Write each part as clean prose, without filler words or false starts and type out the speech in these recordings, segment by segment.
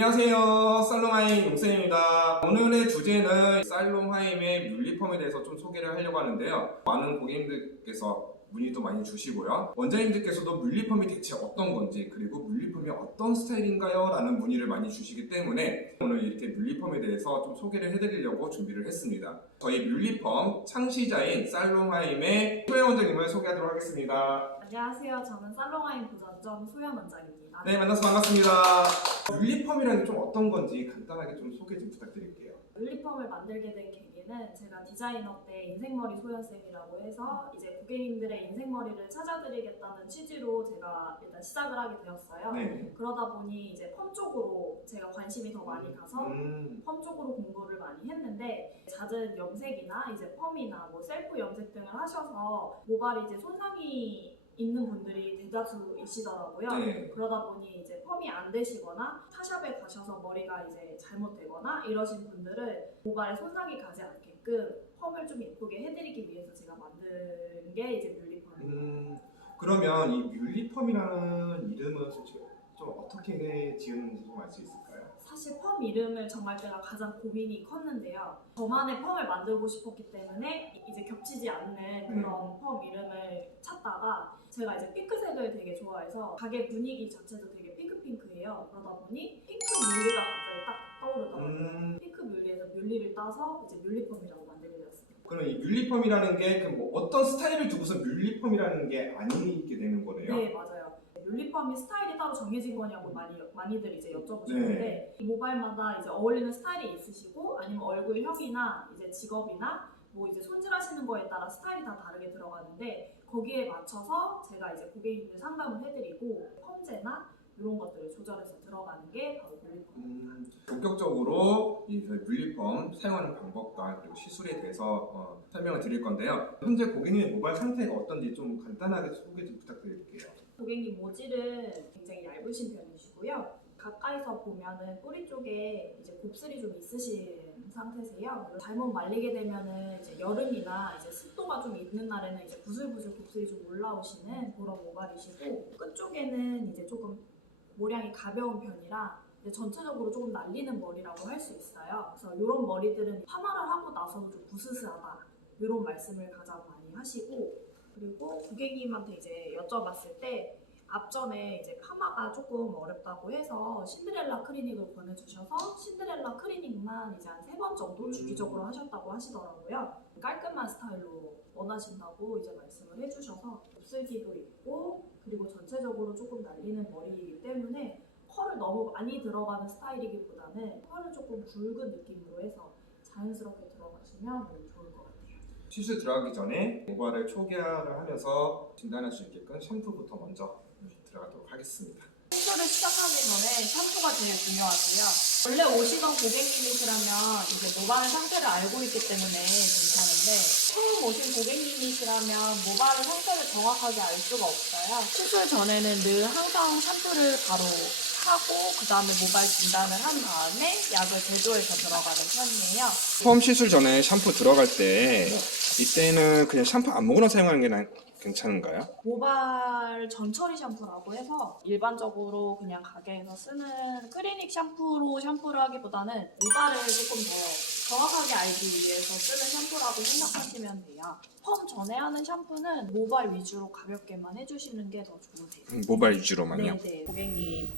안녕하세요. 살롱하임 용쌤입니다. 오늘의 주제는 살롱하임의 뮬리펌에 대해서 좀 소개를 하려고 하는데요. 많은 고객님들께서 문의도 많이 주시고요. 원장님들께서도 뮬리펌이 대체 어떤 건지, 그리고 뮬리펌이 어떤 스타일인가요? 라는 문의를 많이 주시기 때문에 오늘 이렇게 뮬리펌에 대해서 좀 소개를 해드리려고 준비를 했습니다. 저희 뮬리펌 창시자인 살롱하임의 소연 원장님을 소개하도록 하겠습니다. 안녕하세요. 저는 살롱하임 보전점 소연 원장입니다. 네, 만나서 반갑습니다. 뮬리펌이라는 게 좀 어떤 건지 간단하게 좀 소개 좀 부탁드릴게요. 뮬리펌을 만들게 된 계기는 제가 디자이너 때 인생머리 소연쌤이라고 해서 이제 고객님들의 인생머리를 찾아드리겠다는 취지로 제가 일단 시작을 하게 되었어요. 네. 그러다 보니 이제 펌 쪽으로 제가 관심이 더 많이 가서 펌 쪽으로 공부를 많이 했는데, 잦은 염색이나 이제 펌이나 뭐 셀프 염색 등을 하셔서 모발이 이제 손상이 있는 분들이 대다수이시더라고요. 네. 그러다 보니 이제 펌이 안 되시거나 샵에 가셔서 머리가 이제 잘못되거나 이러신 분들을 모발에 손상이 가지 않게끔 펌을 좀 예쁘게 해드리기 위해서 제가 만든 게 이제 뮬리펌입니다. 그러면 이 뮬리펌이라는 이름은 좀 어떻게 지었는지 좀 알 수 있을까요? 사실 펌 이름을 정할 때가 가장 고민이 컸는데요. 저만의 펌을 만들고 싶었기 때문에 이제 겹치지 않는 그런 펌 이름을 찾다가, 제가 이제 핑크색을 되게 좋아해서 가게 분위기 자체도 되게 핑크핑크해요. 그러다 보니 핑크 뮬리가 갑자기 딱 떠오르더라고요. 핑크 뮬리에서 뮬리를 따서 이제 뮬리펌이라고 만들게 되었습니다. 그럼 이 뮬리펌이라는 게 뭐 어떤 스타일을 두고서 뮬리펌이라는 게 아니게 되는 거네요? 네, 맞아요. 뮬리펌이 스타일이 따로 정해진 거냐고 많이들 이제 여쭤보시는데, 네. 이 모발마다 이제 어울리는 스타일이 있으시고, 아니면 얼굴형이나 이제 직업이나 뭐 이제 손질하시는 거에 따라 스타일이 다 다르게 들어가는데, 거기에 맞춰서 제가 이제 고객님들 상담을 해드리고 펌제나 이런 것들을 조절해서 들어가는 게 바로 뮬리펌입니다. 본격적으로 이 뮬리펌 사용하는 방법과 그리고 시술에 대해서 설명을 드릴 건데요. 현재 고객님의 모발 상태가 어떤지 좀 간단하게 소개 좀 부탁드릴게요. 고객님 모질은 굉장히 얇으신 편이시고요. 가까이서 보면은 뿌리 쪽에 이제 곱슬이 좀 있으신 상태세요. 잘못 말리게 되면은 이제 여름이나 이제 습도가 좀 있는 날에는 이제 부슬부슬 곱슬이 좀 올라오시는 그런 모발이시고, 끝 쪽에는 이제 조금 모량이 가벼운 편이라 이제 전체적으로 조금 날리는 머리라고 할 수 있어요. 그래서 이런 머리들은 파마를 하고 나서도 좀 부스스하다, 이런 말씀을 가장 많이 하시고, 그리고 고객님한테 이제 여쭤봤을 때 앞전에 이제 파마가 조금 어렵다고 해서 신데렐라 클리닉을 권해주셔서 신데렐라 클리닉만 이제 한 3번 정도 주기적으로 하셨다고 하시더라고요. 깔끔한 스타일로 원하신다고 이제 말씀을 해주셔서 곱슬기도 있고, 그리고 전체적으로 조금 날리는 머리이기 때문에 컬을 너무 많이 들어가는 스타일이기보다는 컬을 조금 굵은 느낌으로 해서 자연스럽게 들어가시면 너무 좋을 것 같아요. 시술 들어가기 전에 모발을 초기화를 하면서 진단할 수 있게끔 샴푸부터 먼저 들어가도록 하겠습니다. 시술을 시작하기 전에 샴푸가 제일 중요하고요. 원래 오시던 고객님이시라면 이제 모발 상태를 알고 있기 때문에 괜찮은데, 처음 오신 고객님이시라면 모발 상태를 정확하게 알 수가 없어요. 시술 전에는 늘 항상 샴푸를 바로 하고 그 다음에 모발 진단을 한 다음에 약을 제조해서 들어가는 편이에요. 펌 시술 전에 샴푸 들어갈 때 이때는 그냥 샴푸 아무거나 사용하는 게 괜찮은가요? 모발 전처리 샴푸라고 해서 일반적으로 그냥 가게에서 쓰는 클리닉 샴푸로 샴푸를 하기보다는 모발을 조금 더 정확하게 알기 위해서 쓰는 샴푸라고 생각하시면 돼요. 펌 전에 하는 샴푸는 모발 위주로 가볍게만 해주시는 게 더 좋으세요. 모발 위주로만요? 네네. 고객님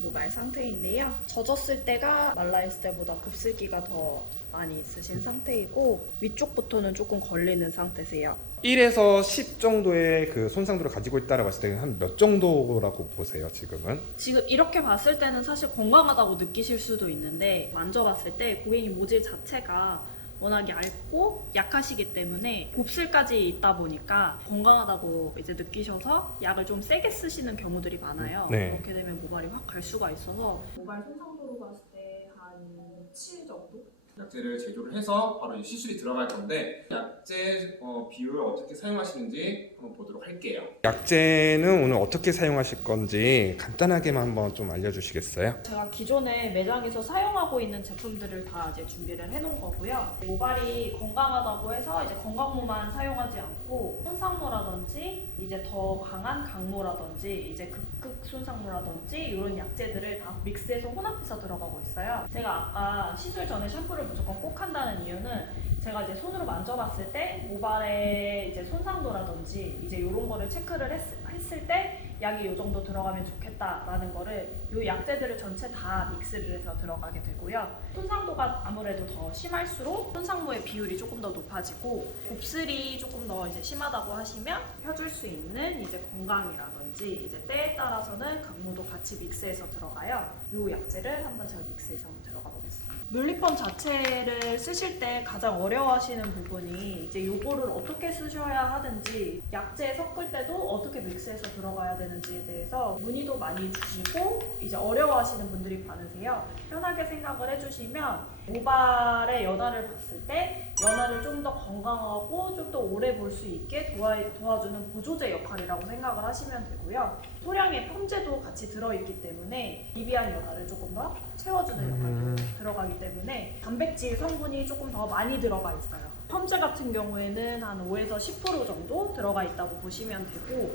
모발 상태인데요. 젖었을 때가 말라있을 때보다 곱슬기가 더 많이 있으신 상태이고, 위쪽부터는 조금 걸리는 상태세요. 1에서 10 정도의 그 손상도를 가지고 있다고 봤을 때는 한 몇 정도라고 보세요, 지금은? 지금 이렇게 봤을 때는 사실 건강하다고 느끼실 수도 있는데, 만져봤을 때 고객님 모질 자체가 워낙 얇고 약하시기 때문에 곱슬까지 있다 보니까 건강하다고 이제 느끼셔서 약을 좀 세게 쓰시는 경우들이 많아요. 네. 그렇게 되면 모발이 확 갈 수가 있어서 모발 손상도로 봤을 때 한 7 정도 약재를 제조를 해서 바로 이 시술이 들어갈 건데 약재 비율을 어떻게 사용하시는지 한번 보도록 할게요. 약재는 오늘 어떻게 사용하실 건지 간단하게만 한번 좀 알려주시겠어요? 제가 기존에 매장에서 사용하고 있는 제품들을 다 이제 준비를 해놓은 거고요. 모발이 건강하다고 해서 이제 건강모만 사용하지 않고 손상모라든지 이제 더 강한 강모라든지 이제 극극 손상모라든지 이런 약재들을 다 믹스해서 혼합해서 들어가고 있어요. 제가 아까 시술 전에 샴푸를 무조건 꼭 한다는 이유는 제가 이제 손으로 만져봤을 때 모발에 이제 손상도라든지 이제 이런 거를 체크를 했을 때 약이 이 정도 들어가면 좋겠다라는 거를 이 약재들을 전체 다 믹스를 해서 들어가게 되고요. 손상도가 아무래도 더 심할수록 손상모의 비율이 조금 더 높아지고 곱슬이 조금 더 이제 심하다고 하시면 펴줄 수 있는 이제 건강이라든지 이제 때에 따라서는 강모도 같이 믹스해서 들어가요. 이 약재를 한번 제가 믹스해서 한번 들어가 보겠습니다. 물리펌 자체를 쓰실 때 가장 어려워하시는 부분이 이제 요거를 어떻게 쓰셔야 하든지 약재 섞을 때도 어떻게 믹스해서 들어가야 되는지에 대해서 문의도 많이 주시고 이제 어려워하시는 분들이 많으세요. 편하게 생각을 해주시면 모발의 연화를 봤을 때 연화를 좀 더 건강하고 좀 더 오래 볼 수 있게 도와주는 보조제 역할이라고 생각을 하시면 되고요. 소량의 펌제도 같이 들어있기 때문에 미비한 연화를 조금 더 채워주는 역할도 들어가기 때문에 단백질 성분이 조금 더 많이 들어가 있어요. 펌제 같은 경우에는 한 5에서 10% 정도 들어가 있다고 보시면 되고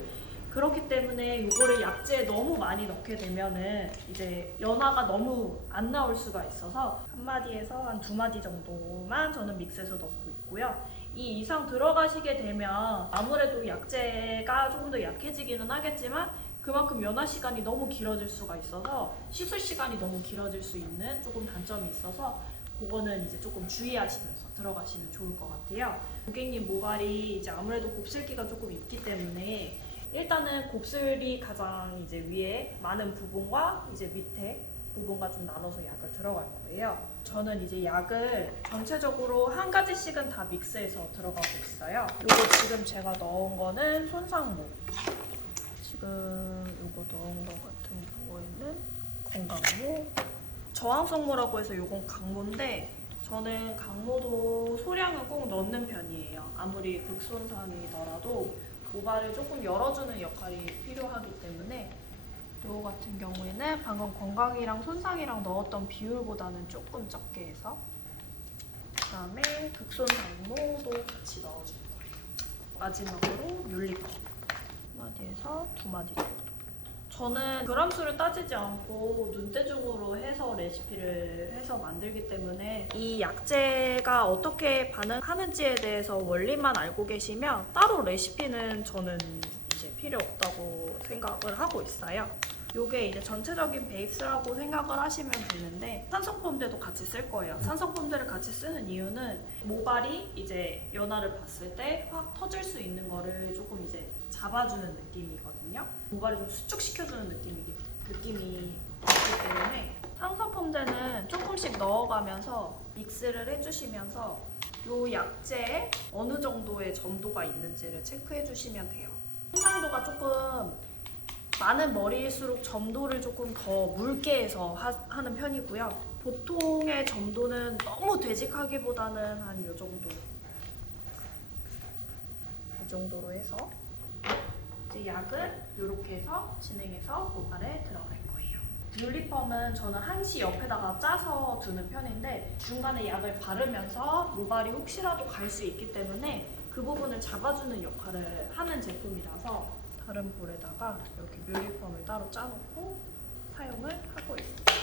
그렇기 때문에 이거를 약재에 너무 많이 넣게 되면은 이제 연화가 너무 안 나올 수가 있어서 한 마디에서 한 두 마디 정도만 저는 믹스해서 넣고 있고요. 이 이상 들어가시게 되면 아무래도 약재가 조금 더 약해지기는 하겠지만 그만큼 연화 시간이 너무 길어질 수가 있어서 시술 시간이 너무 길어질 수 있는 조금 단점이 있어서 그거는 이제 조금 주의하시면서 들어가시면 좋을 것 같아요. 고객님 모발이 이제 아무래도 곱슬기가 조금 있기 때문에 일단은 곱슬이 가장 이제 위에 많은 부분과 이제 밑에 부분과 좀 나눠서 약을 들어갈 거예요. 저는 이제 약을 전체적으로 한 가지씩은 다 믹스해서 들어가고 있어요. 요거 지금 제가 넣은 거는 손상모. 지금 요거 넣은 거 같은 경우에는 건강모. 저항성모라고 해서 요건 강모인데 저는 강모도 소량은 꼭 넣는 편이에요. 아무리 극손상이더라도 모발을 조금 열어주는 역할이 필요하기 때문에 요 같은 경우에는 방금 건강이랑 손상이랑 넣었던 비율보다는 조금 적게 해서 그 다음에 극손상모도 같이 넣어줄 거예요. 마지막으로 뮬리펌 한 마디에서 두 마디 정도. 저는 그람수를 따지지 않고 눈대중으로 해서 레시피를 해서 만들기 때문에 이 약재가 어떻게 반응하는지에 대해서 원리만 알고 계시면 따로 레시피는 저는 이제 필요 없다고 생각을 하고 있어요. 요게 이제 전체적인 베이스라고 생각을 하시면 되는데 산성펌제도 같이 쓸 거예요. 산성펌제를 같이 쓰는 이유는 모발이 이제 연화를 봤을 때 확 터질 수 있는 거를 조금 이제 잡아주는 느낌이거든요. 모발을 좀 수축시켜주는 느낌이 있기 때문에 산성펌제는 조금씩 넣어가면서 믹스를 해주시면서 요 약재에 어느 정도의 점도가 있는지를 체크해 주시면 돼요. 손상도가 조금 많은 머리일수록 점도를 조금 더 묽게 해서 하는 편이고요. 보통의 점도는 너무 되직하기보다는 한 이 정도. 이 정도로 해서 이제 약을 이렇게 해서 진행해서 모발에 들어갈 거예요. 뮬리펌은 저는 한시 옆에다가 짜서 두는 편인데 중간에 약을 바르면서 모발이 혹시라도 갈 수 있기 때문에 그 부분을 잡아주는 역할을 하는 제품이라서 다른 볼에다가 이렇게 뮬리펌을 따로 짜놓고 사용을 하고 있습니다.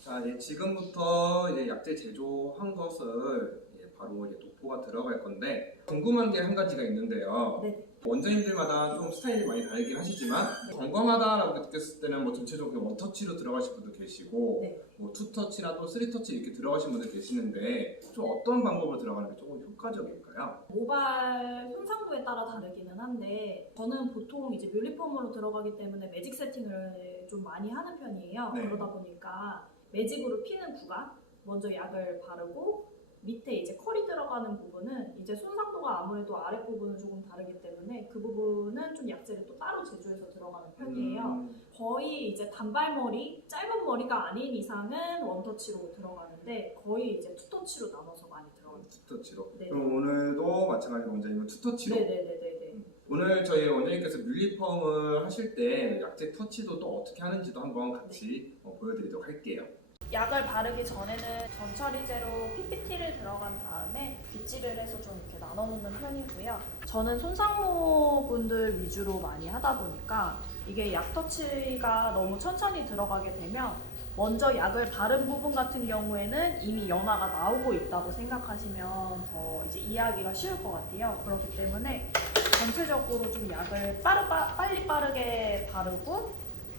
자, 이제 지금부터 이제 약재 제조한 것을 이제 바로 이제 도포가 들어갈 건데 궁금한 게 한 가지가 있는데요. 네. 원장님들마다 좀 스타일이 많이 다르긴 하시지만 건강하다라고 느꼈을 때는 뭐 전체적으로 원터치로 들어가신 분도 계시고 네. 뭐 투터치라도 쓰리터치 이렇게 들어가신 분들 계시는데 좀 어떤 방법으로 들어가는 게 조금 효과적일까요? 모발 손상도에 따라 다르기는 한데 저는 보통 이제 뮬리펌으로 들어가기 때문에 매직 세팅을 좀 많이 하는 편이에요. 네. 그러다 보니까 매직으로 피는 구간 먼저 약을 바르고 밑에 이제 컬이 들어가는 부분은 이제 손상도가 아무래도 아랫부분은 조금 다르기 때문에 그 부분은 좀 약재를 또 따로 제조해서 들어가는 편이에요. 거의 이제 단발머리, 짧은 머리가 아닌 이상은 원터치로 들어가는데 거의 이제 투터치로 나눠서 많이 들어가요. 투터치로. 네. 그럼 오늘도 마찬가지로 원장님은 투터치로. 네네네네. 오늘 저희 원장님께서 뮬리펌을 하실 때 약재 터치도 또 어떻게 하는지도 한번 같이 보여드리도록 할게요. 약을 바르기 전에는 전처리제로 PPT를 들어간 다음에 빗질을 해서 좀 이렇게 나눠 놓는 편이고요. 저는 손상모 분들 위주로 많이 하다 보니까 이게 약 터치가 너무 천천히 들어가게 되면 먼저 약을 바른 부분 같은 경우에는 이미 연화가 나오고 있다고 생각하시면 더 이제 이해하기가 쉬울 것 같아요. 그렇기 때문에 전체적으로 좀 약을 빨리 빠르게 바르고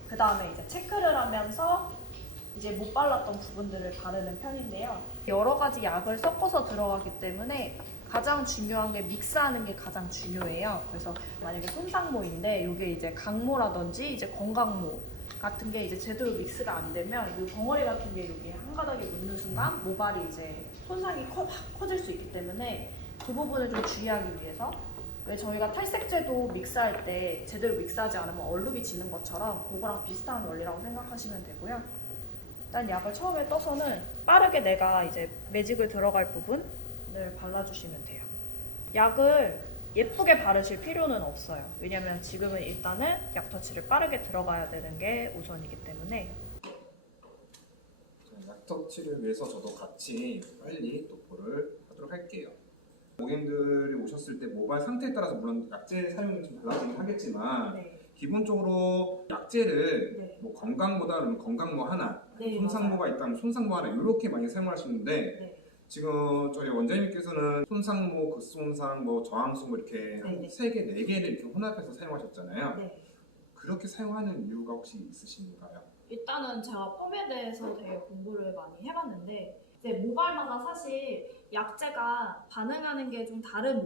그 다음에 이제 체크를 하면서 이제 못 발랐던 부분들을 바르는 편인데요. 여러 가지 약을 섞어서 들어가기 때문에 가장 중요한 게 믹스하는 게 가장 중요해요. 그래서 만약에 손상모인데 이게 이제 강모라든지 이제 건강모 같은 게 이제 제대로 믹스가 안 되면 이 덩어리 같은 게 여기 한 가닥에 묻는 순간 모발이 이제 손상이 확 커질 수 있기 때문에 그 부분을 좀 주의하기 위해서 왜 저희가 탈색제도 믹스할 때 제대로 믹스하지 않으면 얼룩이 지는 것처럼 그거랑 비슷한 원리라고 생각하시면 되고요. 일단 약을 처음에 떠서는 빠르게 내가 이제 매직을 들어갈 부분을 발라주시면 돼요. 약을 예쁘게 바르실 필요는 없어요. 왜냐면 지금은 일단은 약 터치를 빠르게 들어가야 되는 게 우선이기 때문에. 약 터치를 위해서 저도 같이 빨리 도포를 하도록 할게요. 고객님들이 오셨을 때 모발 상태에 따라서 물론 약재 사용이 좀 달라지긴 하겠지만 네. 기본적으로 약재를 네. 뭐 건강보다 그러면 건강모 하나, 네, 손상모가 있다면 손상모 하나 이렇게 많이 사용하시는데 네. 지금 저희 원장님께서는 손상모, 극손상, 뭐 저항성 뭐 이렇게 네, 네. 3개, 4개를 이렇게 혼합해서 사용하셨잖아요. 네. 그렇게 사용하는 이유가 혹시 있으신가요? 일단은 제가 펌에 대해서 되게 공부를 많이 해봤는데 이제 모발마다 사실 약재가 반응하는 게 좀 다른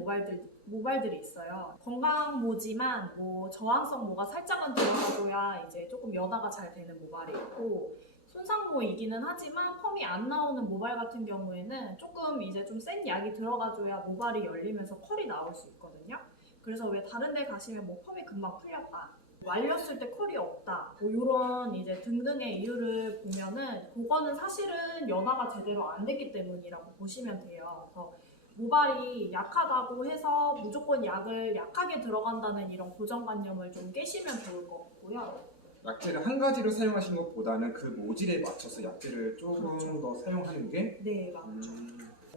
모발들이 있어요. 건강모지만 뭐 저항성 모가 살짝은 들어가줘야 이제 조금 연화가 잘 되는 모발이 있고 손상모이기는 하지만 펌이 안 나오는 모발 같은 경우에는 조금 이제 좀 센 약이 들어가줘야 모발이 열리면서 컬이 나올 수 있거든요. 그래서 왜 다른 데 가시면 뭐 펌이 금방 풀렸다, 말렸을 때 컬이 없다, 뭐 이런 이제 등등의 이유를 보면은 그거는 사실은 연화가 제대로 안 됐기 때문이라고 보시면 돼요. 그래서 모발이 약하다고 해서 무조건 약을 약하게 들어간다는 이런 고정관념을 좀 깨시면 좋을 것 같고요. 약재를 한 가지로 사용하시는 것보다는 그 모질에 맞춰서 약재를 조금 그렇죠. 더 사용하는 게 네, 맞죠.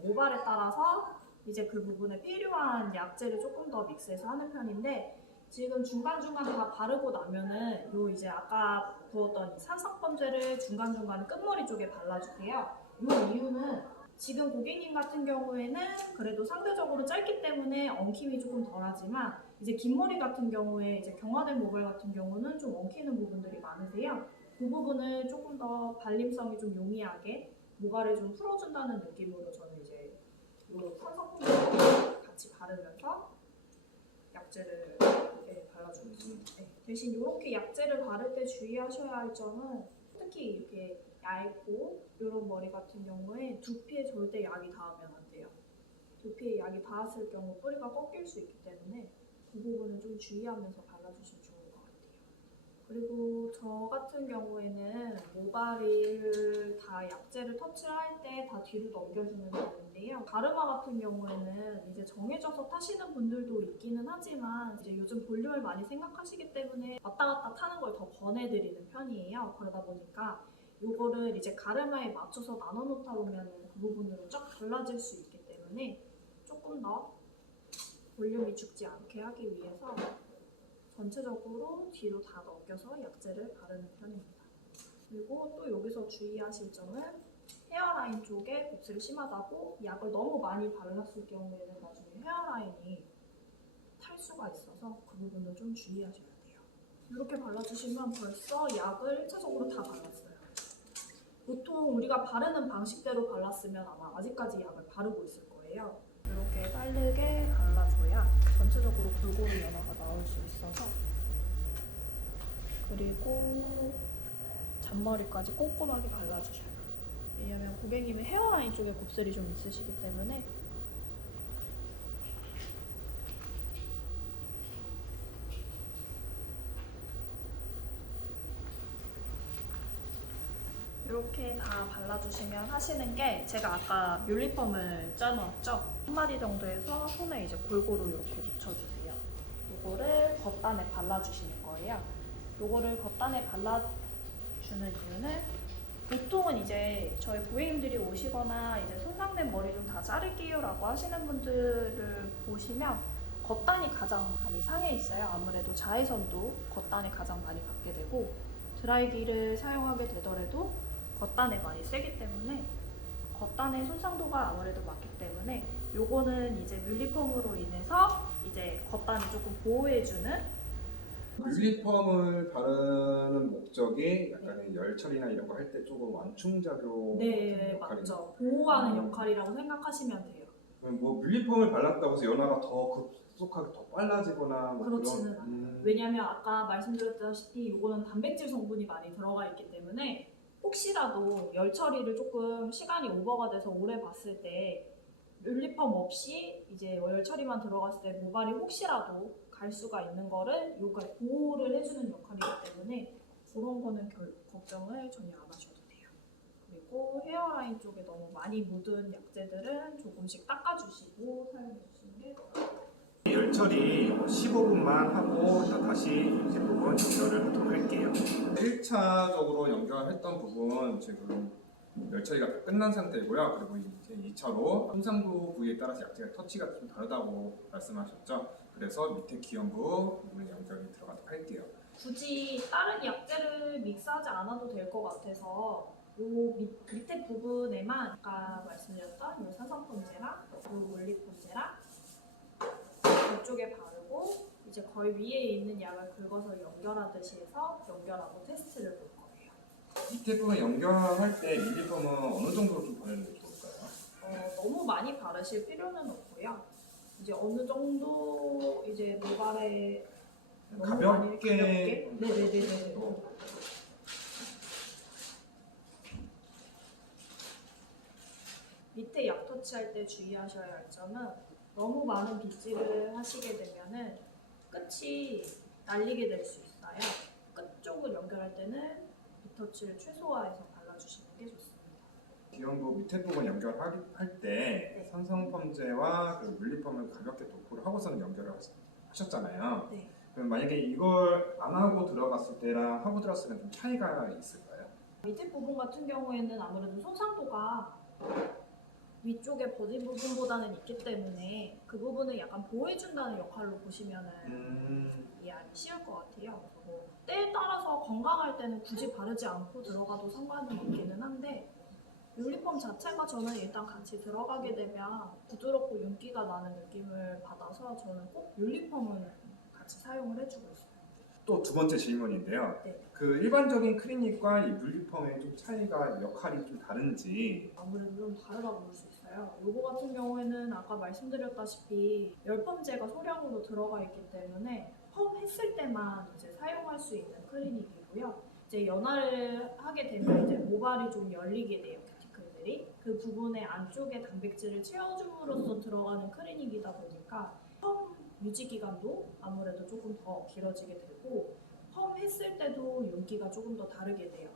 모발에 따라서 이제 그 부분에 필요한 약재를 조금 더 믹스해서 하는 편인데 지금 중간중간 다 바르고 나면은 요 이제 아까 부었던 산성펌제를 중간중간 끝머리 쪽에 발라주세요. 요 이유는 지금 고객님 같은 경우에는 그래도 상대적으로 짧기 때문에 엉킴이 조금 덜하지만 이제 긴 머리 같은 경우에 이제 경화된 모발 같은 경우는 좀 엉키는 부분들이 많으세요. 그 부분을 조금 더 발림성이 좀 용이하게 모발을 좀 풀어준다는 느낌으로 저는 이제 요 산성펌제를 같이 바르면서 약재를 이렇게 발라줍니다. 네. 대신 이렇게 약재를 바를 때 주의하셔야 할 점은 특히 이렇게 얇고 이런 머리 같은 경우에 두피에 절대 약이 닿으면 안 돼요. 두피에 약이 닿았을 경우 뿌리가 꺾일 수 있기 때문에 그 부분은 좀 주의하면서 발라주시면 좋을 것 같아요. 그리고 저 같은 경우에는 모발을 다 약재를 터치할 때 다 뒤로 넘겨주는 편인데요. 가르마 같은 경우에는 이제 정해져서 타시는 분들도 있기는 하지만 이제 요즘 볼륨을 많이 생각하시기 때문에 왔다 갔다 타는 걸 더 권해드리는 편이에요. 그러다 보니까 요거를 이제 가르마에 맞춰서 나눠 놓다 보면 그 부분으로 쫙 달라질 수 있기 때문에 조금 더 볼륨이 죽지 않게 하기 위해서 전체적으로 뒤로 다 넘겨서 약재를 바르는 편입니다. 그리고 또 여기서 주의하실 점은 헤어라인 쪽에 곱슬이 심하다고 약을 너무 많이 발랐을 경우에는 나중에 헤어라인이 탈 수가 있어서 그 부분을 좀 주의하셔야 돼요. 이렇게 발라주시면 벌써 약을 1차적으로 다 발랐어요. 보통 우리가 바르는 방식대로 발랐으면 아마 아직까지 약을 바르고 있을 거예요. 이렇게 빠르게 발라줘야 전체적으로 골고루 연화가 나올 수 있어서 그리고 잔머리까지 꼼꼼하게 발라주셔요. 왜냐면 고객님이 헤어라인 쪽에 곱슬이 좀 있으시기 때문에. 이렇게 다 발라주시면 하시는 게, 제가 아까 뮬리펌을 짜놓았죠? 한 마디 정도에서 손에 이제 골고루 이렇게 묻혀주세요. 이거를 겉단에 발라주시는 거예요. 이거를 겉단에 발라주는 이유는, 보통은 이제 저희 고객님들이 오시거나 이제 손상된 머리 좀 다 자를게요 라고 하시는 분들을 보시면 겉단이 가장 많이 상해 있어요. 아무래도 자외선도 겉단에 가장 많이 받게 되고, 드라이기를 사용하게 되더라도 겉단에 많이 세기 때문에, 겉단의 손상도가 아무래도 많기 때문에, 요거는 이제 뮬리펌으로 인해서 이제 겉단을 조금 보호해주는. 뮬리펌을 바르는 목적이 약간의 열 처리나 이런 거 할 때 조금 완충작용 네, 같은 역할이. 맞죠. 보호하는 역할이라고 생각하시면 돼요. 그럼 뭐 뮬리펌을 발랐다고 해서 연화가 더 급속하게 더 빨라지거나 뭐 그렇지는 그런. 않아요. 왜냐면 아까 말씀드렸다시피 이거는 단백질 성분이 많이 들어가 있기 때문에, 혹시라도 열 처리를 조금 시간이 오버가 돼서 오래 봤을 때 뮬리펌 없이 이제 열 처리만 들어갔을 때 모발이 혹시라도 갈 수가 있는 거를 요가 보호를 해주는 역할이기 때문에, 그런 거는 걱정을 전혀 안 하셔도 돼요. 그리고 헤어라인 쪽에 너무 많이 묻은 약재들은 조금씩 닦아주시고 사용해 주시는 게 좋아요. 열 처리 15분만 하고 다시 제부분 연결을 하도록 할게요. 1차적으로 연결했던 부분 지금 열 처리가 다 끝난 상태고요. 그리고 이제 2차로 손상도 부위에 따라서 약재가 터치가 좀 다르다고 말씀하셨죠. 그래서 밑에 기연부 부분에 연결이 들어가도록 할게요. 굳이 다른 약재를 믹스하지 않아도 될 것 같아서 요 밑에 부분에만 아까 말씀드렸던 요 산성펌제랑 요 몰리펌제랑 이쪽에 바르고, 이제 거의 위에 있는 약을 긁어서 연결하듯이 해서 연결하고 테스트를 볼 거예요. 밑에 부분 연결할 때 뮬리펌은 어느 정도로 좀 바르는 게 좋을까요? 너무 많이 바르실 필요는 없고요. 이제 어느 정도 이제 모발에 너무 많이 가볍게. 네네네네. 밑에 약 터치할 때 주의하셔야 할 점은, 너무 많은 빗질을 하시게 되면은 끝이 날리게 될 수 있어요. 끝 쪽을 연결할 때는 빗터치를 최소화해서 발라주시는 게 좋습니다. 기연부 밑에 부분 연결할 때 산성펌제와 그 물리펌을 가볍게 도포를 하고서는 연결을 하셨잖아요. 네. 그럼 만약에 이걸 안 하고 들어갔을 때랑 하고 들어갔을 때는 좀 차이가 있을까요? 밑에 부분 같은 경우에는 아무래도 손상도가 위쪽에 버진 부분보다는 있기 때문에 그 부분을 약간 보호해준다는 역할로 보시면은 이해하기 쉬울 것 같아요. 그래서 뭐 때에 따라서 건강할 때는 굳이 바르지 않고 들어가도 상관은 없기는 한데, 뮬리펌 자체가 저는 일단 같이 들어가게 되면 부드럽고 윤기가 나는 느낌을 받아서 저는 꼭 뮬리펌을 같이 사용을 해주고 있어요. 또 두 번째 질문인데요. 네. 그 일반적인 클리닉과 이 물리펌의 좀 차이가 역할이 좀 다른지. 아무래도 좀 다르다고 볼 수 있어요. 요거 같은 경우에는 아까 말씀드렸다시피 열펌제가 소량으로 들어가 있기 때문에 펌 했을 때만 이제 사용할 수 있는 클리닉이고요. 이제 연화를 하게 되면 이제 모발이 좀 열리게 돼요. 큐티클들이. 그 부분의 안쪽에 단백질을 채워줌으로써 들어가는 클리닉이다 보니까 펌 유지 기간도 아무래도 조금 더 길어지게 되고, 펌 했을 때도 윤기가 조금 더 다르게 돼요.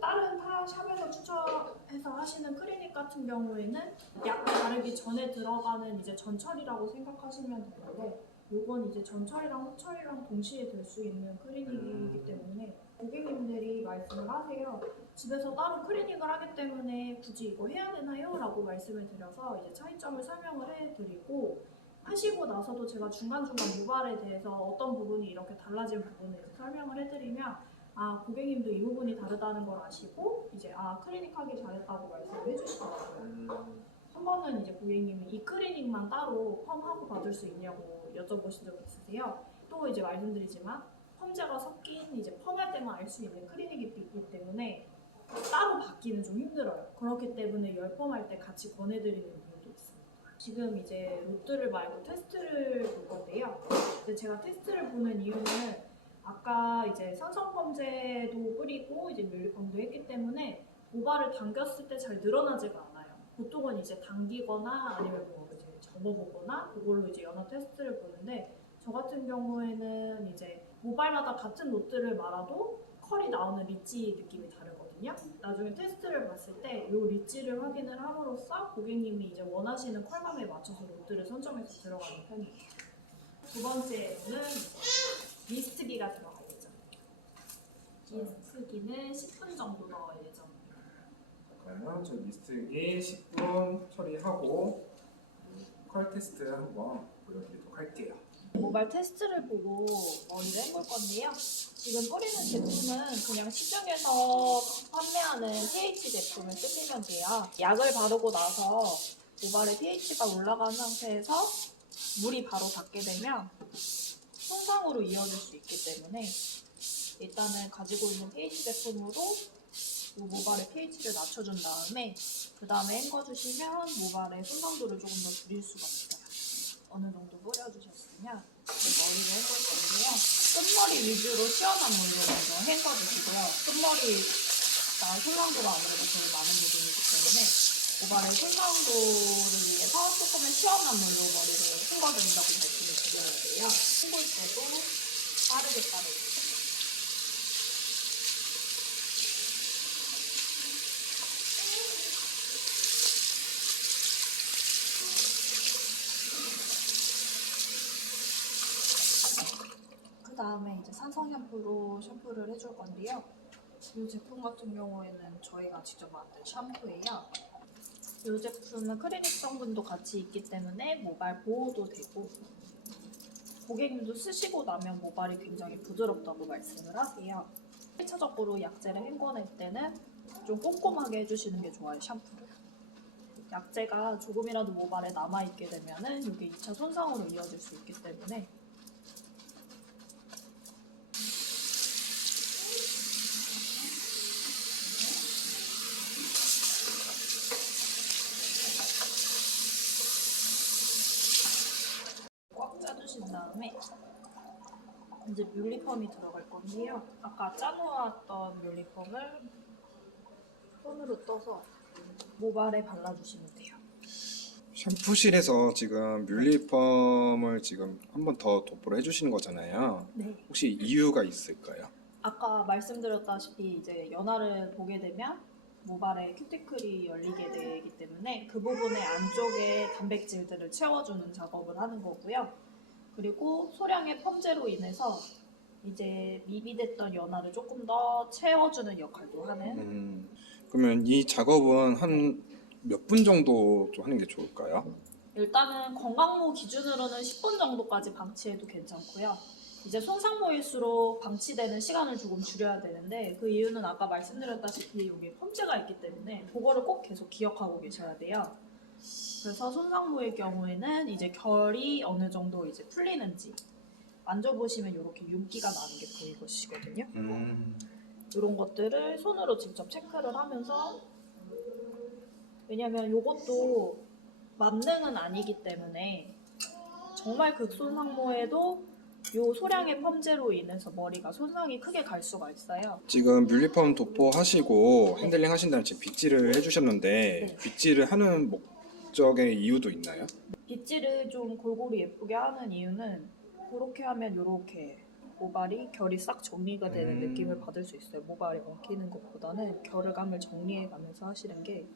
다른 타 샵에서 추천해서 하시는 클리닉 같은 경우에는 약 바르기 전에 들어가는 이제 전처리라고 생각하시면 되는데, 요건 이제 전처리랑 후처리랑 동시에 될 수 있는 클리닉이기 때문에 고객님들이 말씀을 하세요. 집에서 따로 클리닉을 하기 때문에 굳이 이거 해야 되나요? 라고 말씀을 드려서 이제 차이점을 설명을 해드리고, 하시고 나서도 제가 중간중간 모발에 대해서 어떤 부분이 이렇게 달라진 부분을 설명을 해드리면, 아, 고객님도 이 부분이 다르다는 걸 아시고 이제 클리닉 하기 잘했다고 말씀을 해주시더라고요. 한 번은 이제 고객님이 이 클리닉만 따로 펌하고 받을 수 있냐고 여쭤보신 적 있으세요? 또 이제 말씀드리지만 펌제가 섞인 이제 펌할 때만 알 수 있는 클리닉이 있기 때문에 따로 받기는 좀 힘들어요. 그렇기 때문에 열펌할 때 같이 권해드리는 이유도 있습니다. 지금 이제 로트를 말고 테스트를 볼 건데요. 근데 제가 테스트를 보는 이유는, 아까 이제 산성펌제도 뿌리고 이제 뮬리펌도 했기 때문에 모발을 당겼을 때 잘 늘어나지가 않아요. 보통은 이제 당기거나 아니면 뭐 이제 접어보거나 그걸로 이제 연화 테스트를 보는데 저 같은 경우에는 이제 모발마다 같은 노트를 말아도 컬이 나오는 리치 느낌이 다르거든요. 나중에 테스트를 봤을 때 이 리치를 확인을 함으로써 고객님이 이제 원하시는 컬감에 맞춰서 노트를 선정해서 들어가는 편이에요. 두 번째는 미스트기가 들어갈 예정이에요. 미스트기는 10분 정도 넣을 예정입니다. 그러면 저희 미스트기 10분 처리하고 컬 테스트 한번 보여드리도록 할게요. 모발 테스트를 보고 머리를 해볼 건데요. 지금 뿌리는 제품은 그냥 시중에서 판매하는 pH 제품을 쓰시면 돼요. 약을 바르고 나서 모발의 pH가 올라간 상태에서 물이 바로 닿게 되면 손상으로 이어질 수 있기 때문에 일단은 가지고 있는 pH 제품으로 이 모발의 pH를 낮춰준 다음에 그 다음에 헹궈주시면 모발의 손상도를 조금 더 줄일 수가 있어요. 어느 정도 뿌려주셨으면 머리를 헹굴 건데요. 끝머리 위주로 시원한 물로 먼저 헹궈주시고요. 끝머리가 손상도가 아무래도 제일 많은 부분이기 때문에 모발의 손상도를 위해서 조금은 시원한 물로 머리를 헹궈준다고 말씀을 드려야 돼요. 헹굴 때도 빠르게 빠르게. 그 다음에 이제 산성 샴푸로 샴푸를 해줄 건데요. 이 제품 같은 경우에는 저희가 직접 만든 샴푸예요. 이 제품은 크리닉 성분도 같이 있기 때문에 모발 보호도 되고 고객님도 쓰시고 나면 모발이 굉장히 부드럽다고 말씀을 하세요. 1차적으로 약재를 헹궈낼 때는 좀 꼼꼼하게 해주시는 게 좋아요, 샴푸를. 약재가 조금이라도 모발에 남아있게 되면은 이게 2차 손상으로 이어질 수 있기 때문에 꽉 짜주신 다음에 이제 뮬리펌이 들어갈 건데요. 아까 짜놓았던 뮬리펌을 손으로 떠서 모발에 발라주시면 돼요. 샴푸실에서 지금 뮬리펌을 지금 한 번 더 도포를 해주시는 거잖아요. 네. 혹시 이유가 있을까요? 아까 말씀드렸다시피 이제 연화를 보게 되면 모발에 큐티클이 열리게 되기 때문에 그 부분의 안쪽에 단백질들을 채워주는 작업을 하는 거고요. 그리고 소량의 펌제로 인해서 이제 미비됐던 연화를 조금 더 채워주는 역할도 하는. 그러면 이 작업은 한 몇 분 정도 좀 하는 게 좋을까요? 일단은 건강모 기준으로는 10분 정도까지 방치해도 괜찮고요. 이제 손상모일수록 방치되는 시간을 조금 줄여야 되는데 그 이유는 아까 말씀드렸다시피 여기 펌제가 있기 때문에 그거를 꼭 계속 기억하고 계셔야 돼요. 그래서 손상모일 경우에는 이제 결이 어느 정도 이제 풀리는지 만져보시면 이렇게 윤기가 나는 게 보이시거든요. 이런 것들을 손으로 직접 체크를 하면서, 왜냐면 이것도 만능은 아니기 때문에 정말 극손상모에도 이 소량의 펌제로 인해서 머리가 손상이 크게 갈 수가 있어요. 지금 뮬리펌 도포하시고 네. 핸들링 하신 다음에 지금 빗질을 해주셨는데 네. 빗질을 하는 목적의 이유도 있나요? 빗질을 좀 골고루 예쁘게 하는 이유는 그렇게 하면 이렇게 모발이 결이 싹 정리가 되는 느낌을 받을 수 있어요. 모발이 엉키는 것보다는 결감을 정리해가면서 하시는 게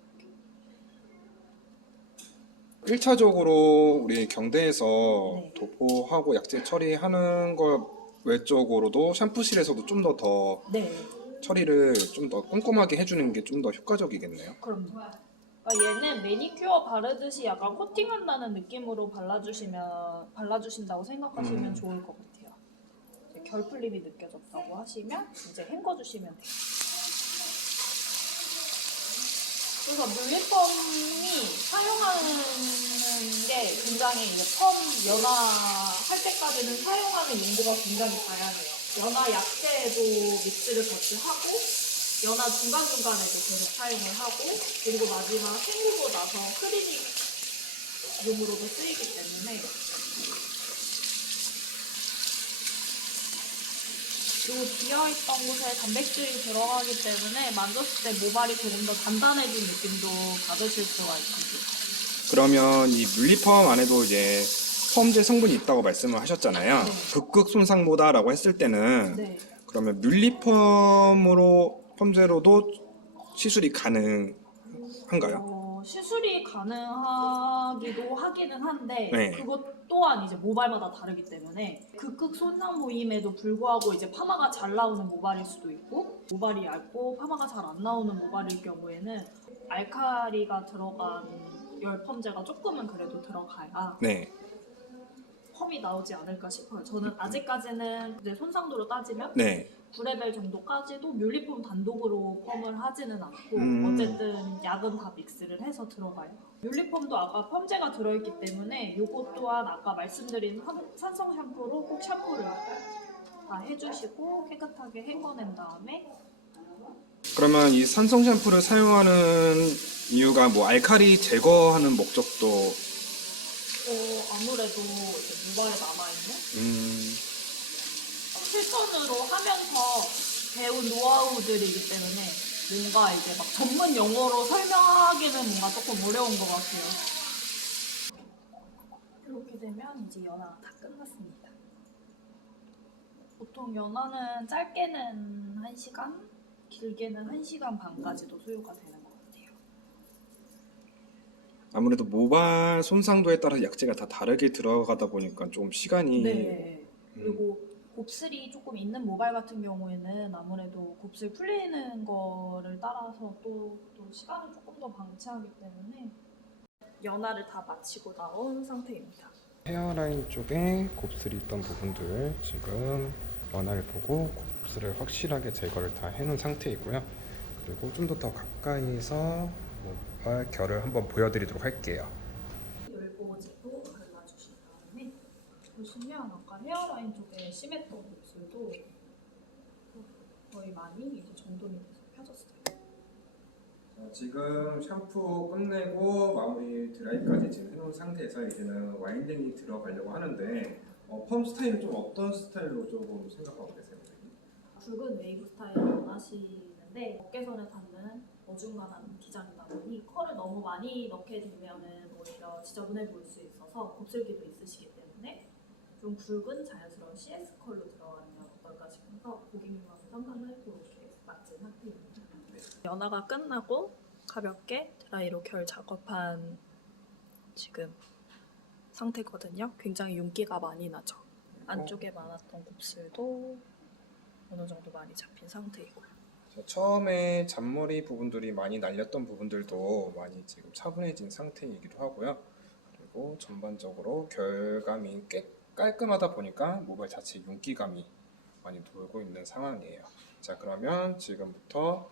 1차적으로 우리 경대에서 네. 도포하고 약재 처리하는 걸 외적으로도 샴푸실에서도 좀 더 네, 처리를 좀 더 꼼꼼하게 해주는 게 좀 더 효과적이겠네요. 그럼요. 그러니까 얘는 매니큐어 바르듯이 약간 코팅한다는 느낌으로 발라주신다고 생각하시면 좋을 것 같아요. 이제 결 풀림이 느껴졌다고 하시면 이제 헹궈주시면 돼요. 그래서 뮬리펌이 사용하는 게 굉장히 이제 펌 연화할 때까지는 사용하는 용도가 굉장히 다양해요. 연화 약재에도 믹스를 같이 하고 연화 중간중간에도 계속 사용을 하고 그리고 마지막 헹구고 나서 클리닉용으로도 쓰이기 때문에 비어있던 곳에 단백질이 들어가기 때문에 만졌을 때 모발이 조금 더 단단해진 느낌도 받으실 수가 있습니다. 그러면 이 물리펌 안에도 이제 펌제 성분이 있다고 말씀을 하셨잖아요. 네. 극극 손상보다라고 했을 때는 네. 그러면 물리펌으로 펌제로도 시술이 가능한가요? 시술이 가능하기도 하기는 한데 네. 그것 또한 이제 모발마다 다르기 때문에 극극 손상 모임에도 불구하고 이제 파마가 잘 나오는 모발일 수도 있고 모발이 얇고 파마가 잘 안 나오는 모발일 경우에는 알칼리가 들어간 열 펌제가 조금은 그래도 들어가야 네. 펌이 나오지 않을까 싶어요. 저는 아직까지는 이제 손상도로 따지면 네. 9레벨 정도까지도 뮬리폼 단독으로 펌을 하지는 않고 어쨌든 약은 다 믹스를 해서 들어가요. 뮬리폼도 아까 펌제가 들어있기 때문에 이것 또한 아까 말씀드린 산성 샴푸로 꼭 샴푸를 다 해주시고 깨끗하게 헹궈낸 다음에 그러면 이 산성 샴푸를 사용하는 이유가 뭐 알칼리 제거하는 목적도 아무래도 이제 모발에 남아있는 실천으로 하면서 배운 노하우들이기 때문에 뭔가 이제 막 전문 용어로 설명하기는 뭔가 조금 어려운 것 같아요. 이렇게 되면 이제 연화가 다 끝났습니다. 보통 연화는 짧게는 1시간, 길게는 1시간 반까지도 소요가 되는 것 같아요. 아무래도 모발 손상도에 따라 약재가 다 다르게 들어가다 보니까 좀 시간이 네. 그리고 곱슬이 조금 있는 모발 같은 경우에는 아무래도 곱슬 풀리는 거를 따라서 또 시간을 조금 더 방치하기 때문에 연화를 다 마치고 나온 상태입니다. 헤어라인 쪽에 곱슬이 있던 부분들 지금 연화를 보고 곱슬을 확실하게 제거를 다 해놓은 상태이고요. 그리고 좀 더 가까이서 모발 결을 한번 보여드리도록 할게요. 열보지도 발라주신 다음에 보시면 아까 헤어라인 쪽에 심했던 곱슬도 거의 많이 이제 정돈이 돼서 펴졌어요. 지금 샴푸 끝내고 마무리 드라이까지 지금 해놓은 상태에서 이제는 와인딩이 들어가려고 하는데 펌 스타일은 좀 어떤 스타일로 조금 생각하고 계세요? 굵은 웨이브 스타일을 원하시는데 어깨선에 닿는 어중간한 기장이다 보니 컬을 너무 많이 넣게 되면은 오히려 지저분해 보일 수 있어서 곱슬기도 있으시기 때문에 좀 굵은 자연스러운 CS 컬로 들어가면 어떨까 싶어서 고객님하고 상담을 이렇게 마친 상태입니다. 연화가 끝나고 가볍게 드라이로 결 작업한 지금 상태거든요. 굉장히 윤기가 많이 나죠. 안쪽에 많았던 곱슬도 어느 정도 많이 잡힌 상태이고요. 처음에 잔머리 부분들이 많이 날렸던 부분들도 많이 지금 차분해진 상태이기도 하고요. 그리고 전반적으로 결감이 꽤 깔끔하다 보니까 모발 자체 윤기감이 많이 돌고 있는 상황이에요. 자, 그러면 지금부터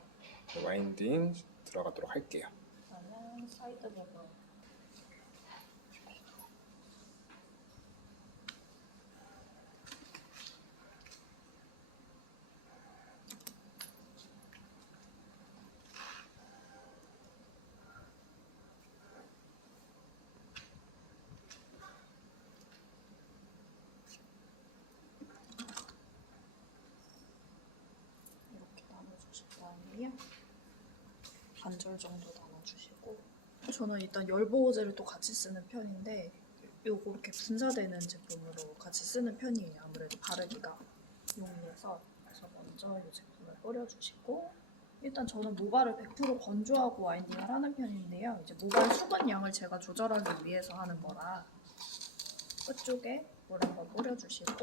와인딩 들어가도록 할게요. 저는 사이드 부분 이렇게 나눠주실 다음에요. 반절 정도 나눠주시고 저는 일단 열보호제를 또 같이 쓰는 편인데 요거 이렇게 분사되는 제품으로 같이 쓰는 편이에요. 아무래도 바르기가 용이해서. 그래서 먼저 이 제품을 뿌려주시고 일단 저는 모발을 100% 건조하고 와인딩을 하는 편인데요. 이제 모발 수분 양을 제가 조절하기 위해서 하는 거라 끝쪽에 물 한번 뿌려주시고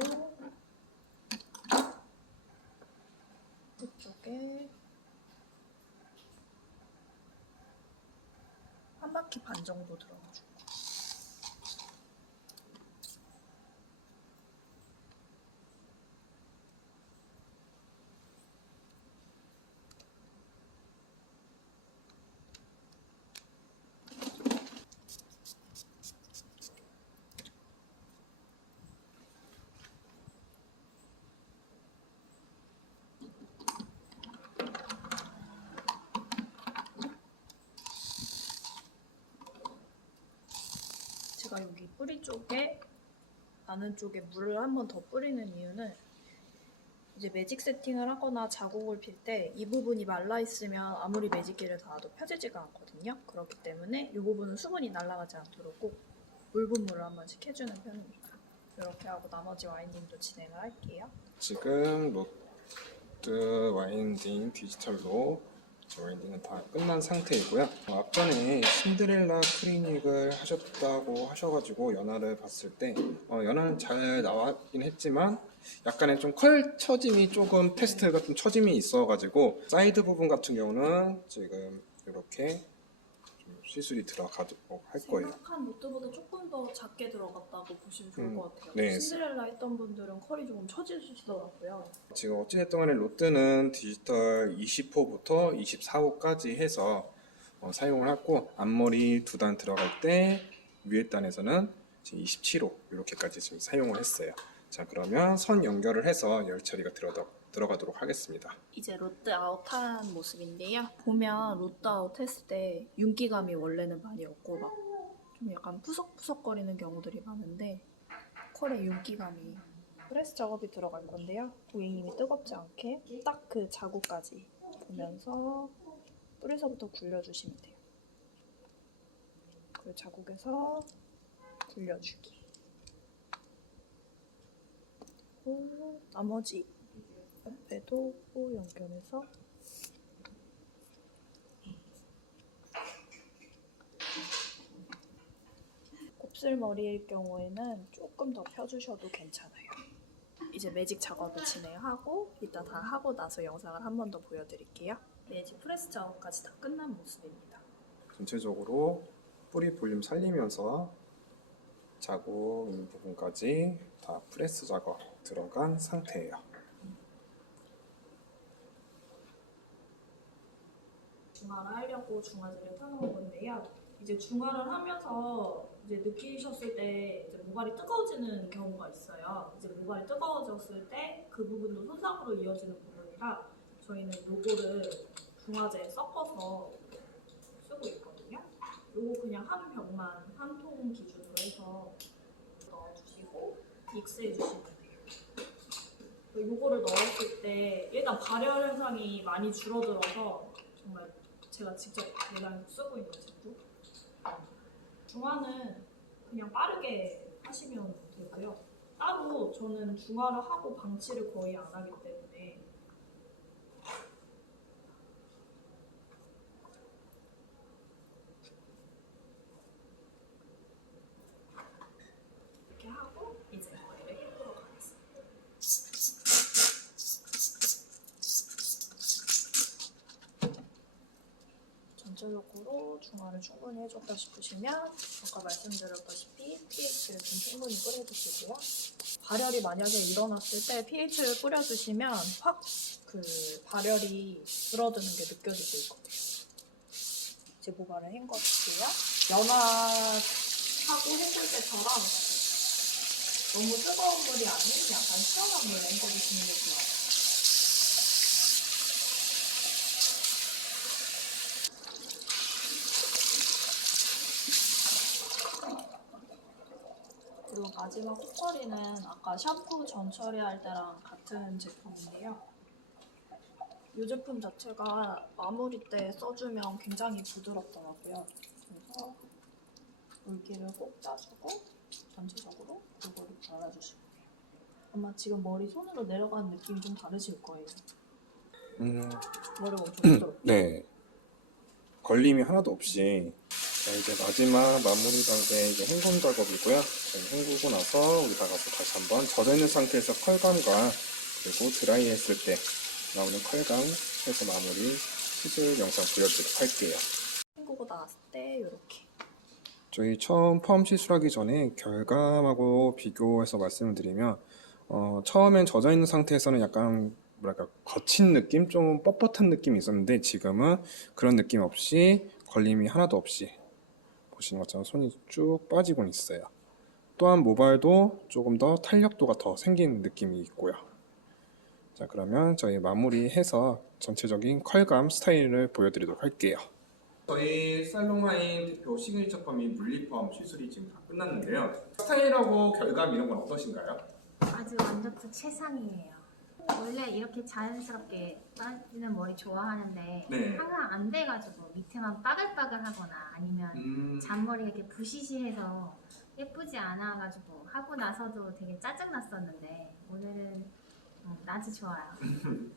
끝쪽에 한 바퀴 반 정도 들어가주고 제가 여기 뿌리 쪽에 나는 쪽에 물을 한 번 더 뿌리는 이유는 이제 매직 세팅을 하거나 자국을 필 때 이 부분이 말라 있으면 아무리 매직기를 닿아도 펴지지가 않거든요. 그렇기 때문에 이 부분은 수분이 날아가지 않도록 꼭 물 분무를 한 번씩 해주는 편입니다. 이렇게 하고 나머지 와인딩도 진행을 할게요. 지금 로트 와인딩 디지털로 와인딩은 다 끝난 상태이고요. 앞전에 신데렐라 클리닉을 하셨다고 하셔가지고 연화를 봤을 때 연화는 잘 나왔긴 했지만 약간의 좀 컬처짐이 조금 테스트가 좀 처짐이 있어가지고 사이드 부분 같은 경우는 지금 이렇게 좀 시술이 들어가도록 할 거예요. 생각한 로트보다 조금 더 작게 들어갔다고 보시면 좋을 것 같아요. 네. 신데렐라 했던 분들은 컬이 조금 처지시더라고요. 지금 어찌됐든 간에 롯데는 디지털 20호부터 24호까지 해서 사용을 하고 앞머리 2단 들어갈 때 위에 단에서는 지금 27호 이렇게까지 지금 사용을 했어요. 자, 그러면 선 연결을 해서 열 처리가 들어가도록 하겠습니다. 이제 로트 아웃한 모습인데요. 보면 로트 아웃 했을 때 윤기감이 원래는 많이 없고 막 좀 약간 푸석푸석거리는 경우들이 많은데 컬에 윤기감이 프레스 작업이 들어갈 건데요. 고객님이 뜨겁지 않게 딱 그 자국까지 보면서 뿌리서부터 굴려주시면 돼요. 그 자국에서 굴려주기. 그리고 나머지 옆에도 연결해서 곱슬머리일 경우에는 조금 더 펴주셔도 괜찮아요. 이제 매직 작업을 진행하고 이따 다 하고 나서 영상을 한 번 더 보여드릴게요. 매직 프레스 작업까지 다 끝난 모습입니다. 전체적으로 뿌리 볼륨 살리면서 자국 있는 부분까지 다 프레스 작업 들어간 상태예요. 중화를 하려고 중화제를 펴놓은 건데요. 이제 중화를 하면서 이제 느끼셨을 때 이제 모발이 뜨거워지는 경우가 있어요. 이제 모발이 뜨거워졌을 때 그 부분도 손상으로 이어지는 부분이라 저희는 요거를 중화제에 섞어서 쓰고 있거든요. 요거 그냥 한 병만 한 통 기준으로 해서 넣어주시고 믹스해 주시면 돼요. 요거를 넣었을 때 일단 발열 현상이 많이 줄어들어서 정말 제가 직접 대량으로 쓰고 있는 제품. 중화는 그냥 빠르게 하시면 되고요. 따로 저는 중화를 하고 방치를 거의 안 하기 때문에 이렇게 하고 이제 머리를 해보러 가겠습니다. 전체적으로 중화를 충분히 해줬다 싶으시면 아까 말씀드렸다시피 pH를 좀 충분히 뿌려주시고요. 발열이 만약에 일어났을 때 pH를 뿌려주시면 확 그 발열이 줄어드는 게 느껴질 수 있거든요. 이제 모발을 헹궈줄게요. 연화하고 헹굴 때처럼 너무 뜨거운 물이 아닌 약간 시원한 물에 헹궈주시는 게 좋아요. 그리고 마지막 콧걸이는 아까 샴푸 전 처리할 때랑 같은 제품인데요. 이 제품 자체가 마무리 때 써주면 굉장히 부드럽더라고요. 그래서 물기를 꼭 짜주고 전체적으로 이거를 발라주시면 돼요. 아마 지금 머리 손으로 내려가는 느낌이 좀 다르실 거예요. 머리가 엄청 부드럽죠? 네. 걸림이 하나도 없이. 자, 이제 마지막 마무리 단계 이제 헹굼 작업이고요. 헹구고 나서 우리가 가서 다시 한번 젖어있는 상태에서 컬감과 그리고 드라이 했을 때 나오는 컬감 해서 마무리 시술 영상 보여드리도록 할게요. 헹구고 나왔을 때 이렇게 저희 처음 펌 시술하기 전에 결감하고 비교해서 말씀을 드리면 처음엔 젖어있는 상태에서는 약간 뭐랄까 거친 느낌? 좀 뻣뻣한 느낌이 있었는데 지금은 그런 느낌 없이 걸림이 하나도 없이 보시는 것처럼 손이 쭉 빠지고 있어요. 또한 모발도 조금 더 탄력도가 더 생긴 느낌이 있고요. 자, 그러면 저희 마무리해서 전체적인 컬감 스타일을 보여드리도록 할게요. 저희 살롱하인 대표 시그니처 펌인 물리펌 시술이 지금 다 끝났는데요. 스타일하고 결감 이런 건 어떠신가요? 아주 만족도 최상이에요. 원래 이렇게 자연스럽게 빠지는 머리 좋아하는데 네. 항상 안 돼가지고 밑에만 빠글빠글하거나 아니면 잔머리가 이렇게 부시시해서 예쁘지 않아가지고 하고 나서도 되게 짜증났었는데 오늘은 아주 좋아요.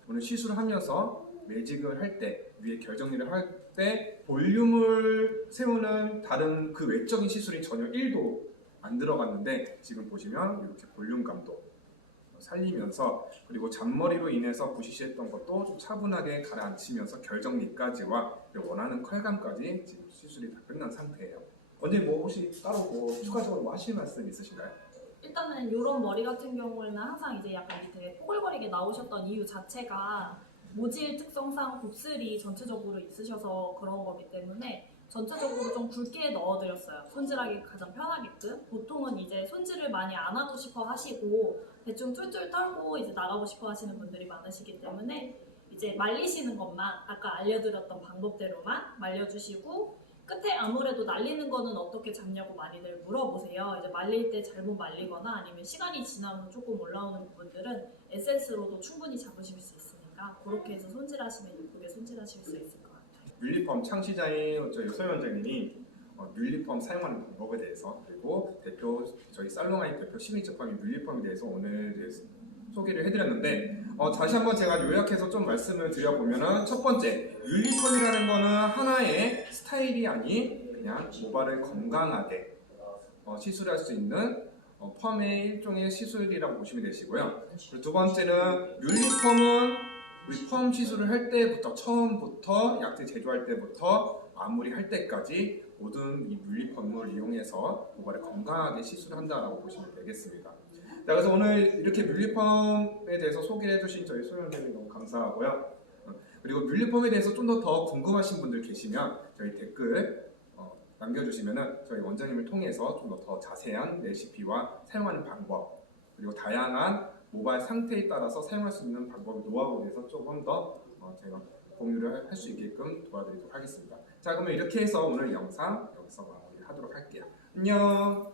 오늘 시술하면서 매직을 할 때, 위에 결정리를 할 때 볼륨을 세우는 다른 그 외적인 시술이 전혀 1도 안 들어갔는데 지금 보시면 이렇게 볼륨감도 살리면서 그리고 잔머리로 인해서 부시시했던 것도 좀 차분하게 가라앉히면서 결정리까지와 원하는 컬감까지 지금 시술이 다 끝난 상태예요. 언제 뭐 혹시 따로 뭐 추가적으로 뭐 하실 말씀 있으신가요? 일단은 이런 머리 같은 경우에는 항상 이제 약간 밑에 포글거리게 나오셨던 이유 자체가 모질 특성상 곱슬이 전체적으로 있으셔서 그런 거기 때문에 전체적으로 좀 굵게 넣어드렸어요. 손질하기 가장 편하게끔. 보통은 이제 손질을 많이 안 하고 싶어 하시고 대충 툴툴 털고 이제 나가고 싶어 하시는 분들이 많으시기 때문에 이제 말리시는 것만 아까 알려드렸던 방법대로만 말려주시고 끝에 아무래도 날리는 거는 어떻게 잡냐고 많이들 물어보세요. 이제 말릴 때 잘못 말리거나 아니면 시간이 지나면 조금 올라오는 부분들은 에센스로도 충분히 잡으실 수 있으니까 그렇게 해서 손질하시면 예쁘게 손질하실 수 있을 것 같아요. 뮬리펌 창시자인 저희 요소연 원장님이 뮬리펌 사용하는 방법에 대해서 그리고 저희 살롱아이 대표 시그니처펌인 뮬리펌에 대해서 오늘 이제 소개를 해드렸는데 다시 한번 제가 요약해서 좀 말씀을 드려보면은 첫 번째 뮬리펌이라는 거는 하나의 스타일이 아닌 그냥 모발을 건강하게 시술할 수 있는 펌의 일종의 시술이라고 보시면 되시고요. 그리고 두 번째는 뮬리펌은 우리 펌 시술을 할 때부터 처음부터 약재 제조할 때부터 마무리할 때까지 모든 이 뮬리펌을 이용해서 모발을 건강하게 시술한다라고 보시면 되겠습니다. 자, 그래서 오늘 이렇게 뮬리펌에 대해서 소개해 주신 저희 소연님이 너무 감사하고요. 그리고 뮬리펌에 대해서 좀 더 궁금하신 분들 계시면 저희 댓글 남겨주시면은 저희 원장님을 통해서 좀 더 자세한 레시피와 사용하는 방법 그리고 다양한 모발 상태에 따라서 사용할 수 있는 방법 노하우에 대해서 조금 더 제가 공유를 할 수 있게끔 도와드리도록 하겠습니다. 자, 그러면 이렇게 해서 오늘 영상 여기서 마무리하도록 할게요. 안녕.